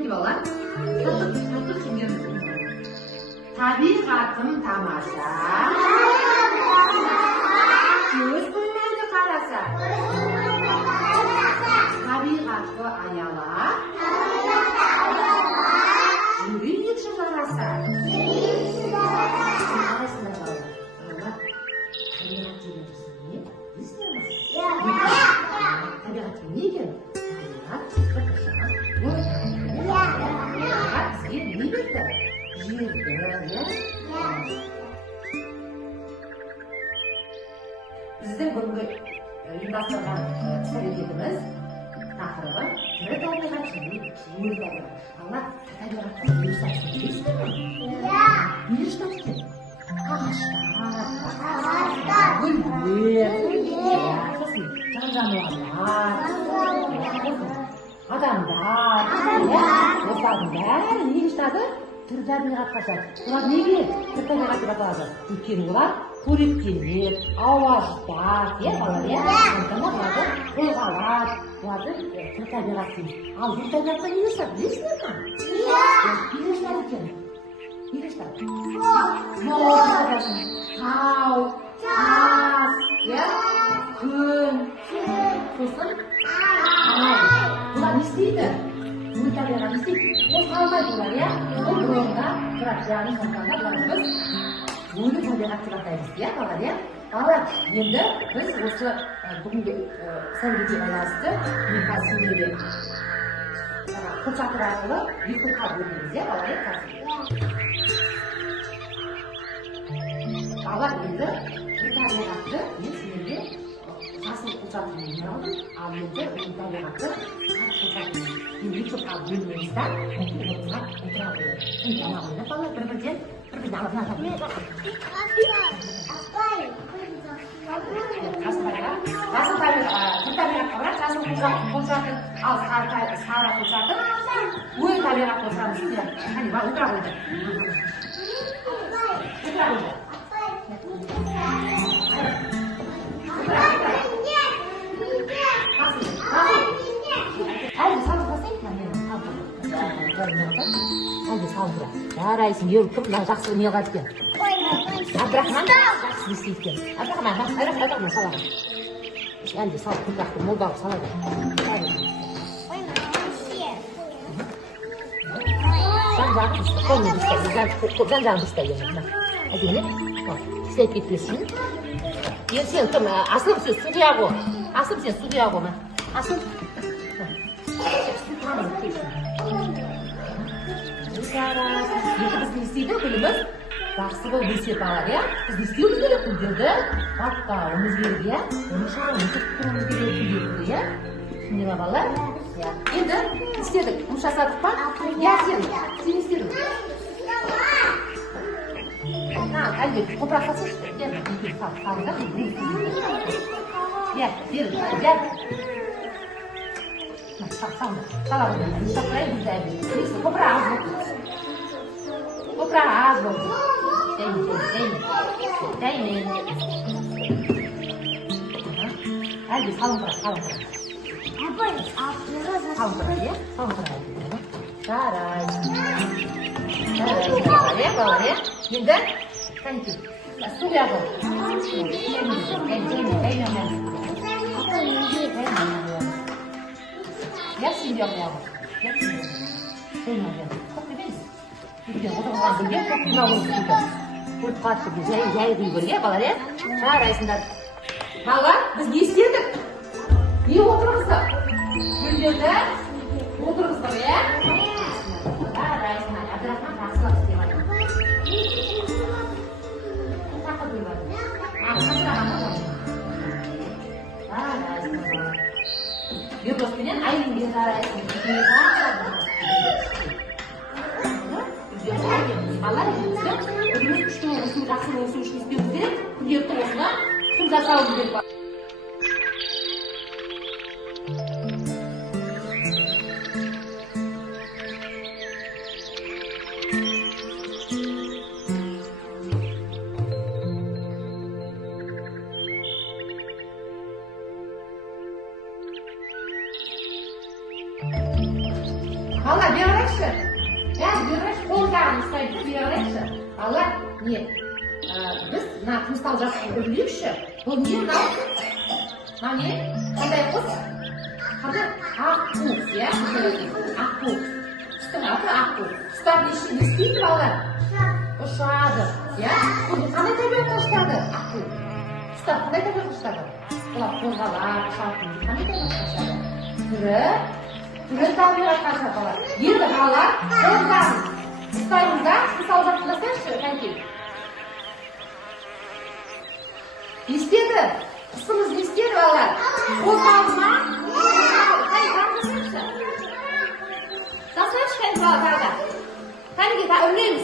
Kanki bala. Tutup şimdi. Tabiatım tamaşa. Göz koymaydı karasa. Tabiatı ayala. Yürüyün yıkışın karasa. Arasında kalır. Allah. Tabiat çevirsin. Ne? İstiyor musun? Tabiat niye geldi? Tabiat bakışa. Bu tabiat bize ne bitti? Bizden бүгінгі ұйымдастырған іс-әрекетіміз тақырыбы тірі табиғат және өлі табиғат. Алла табиғатқа не ұстатсын дейсіздер ме? Не ұстатсын? Ағаштар, гүлдер, жан-жануарлар, адамдар, осылардың бәрі не ұстады? Тірі табиғатқа жатады. Олар неге тірі табиғат деп аталады? Өйткені олар қоректенер, ауаштар, балалар, сондықтан оларды қолға алады, оларды тірі табиғат дейміз. Ал бұл табиғатқа не жасады? Білесіздер ме? Не жасады екен? Не жасады? Тау, тас, күн, сосын бұлар не істейді? Өлі табиғат не істейді? Қозғалмайды олар, ол бұрынға тұрады, яғни сондықтан бұларымыз өлі табиғат деп атаймыз, балалар, балалар, енді біз осы бүгінгі сәуірге байланысты мен қазір сіздерге қолшатыр арқылы екі топқа бөлеміз, балалар, балалар, енді өлі табиғатты мен сіздерге жасыл қолшатырмен алдым, ал енді өлі табиғатты қара қолшатырмен екі топқа бөлеміз да отыра қояды. Жаңа ойнап балалар бір-бірден алып жатады. Жасыл табиғатқа барады, жасыл қолшатыр, ал сары қолшатыр өлі табиғат қолшатыр дейді. Қане, отыра қойды. Отыра қойды. Әлде салып қосайын ба? Әлде салып тұра. Жарайсың, ел кім жақсы не қылады екен? Абдрахман жақсы істейді екен. Абдрахман салады. Әлде салып құлдақты молдалып салады. Жан-жағын ұстай енді. Әдемі, істеп кетпесін. Енді сен кім? Асылым сен судья ғой. Асылым сен судья ғой ма? Асылым? Біз не істейді күніміз? Жақсы болып өсет алар, біз не істеуіміз керек күндерді? Баптауымыз керек, оны шағымыз тұруымыз керек күндерді, түсіндер ма балалар? Енді істедік, жұмыс жасадық па? Сен істедің. Әлде топырақ салсайшы, салыңдар. Саламын, ұстап тұрайын бізді әлде. Топырақ аз болды. Дәймен. Әлде салыңдар. Салыңдар. Жарай. Балалар, енді қанекей, су яғы. Сен де яғы. Көп демейсіз. Отырған бірге көп демауыңыз дейді. Көріп қатты жай құйғыр, балалар, жарайсыңдар. Балалар, біз не істедік? Не отырғыздық? Гүлдерді отырғыздық, жарайсыңдар. Абдрахман жақсылап істеп жатыр. Тақы құйғыр. Жарайсыңдар. Бюроспенен айын жарайсың. Балалар, өзіміз күшті өсу, жақсы өсу үшін істеуіміз керек. Күнделікті осыны күн жасауымыз керек. Балалар, бері қарайықшы. Yani yürüyüş kollarını sayıp bir yürüyüş. Allah niye? Biz misal jasını biliyoruz. Bu niye ne? Hani? Qanday qız? Hadi aqus ya, aqus. Istonadi aqus. Stadni isteydi bolalar. O'shadi, ya. Bu qanday tabiat tashladi? Aqus. Stad qanday tabiat tashladi? Ular qo'zg'alab, sharqni qanday tabiat tashladi? Turi tabiat tashladi bolalar. Yerda bolalar qo'zg'alib. Istoyimizda misol qilasanchi, kanki. İstedi. Kızımız istedi valla. O kalma. Hayır, kalmasın. Nasıl çıkayım valla? Hadi git, önleyiz.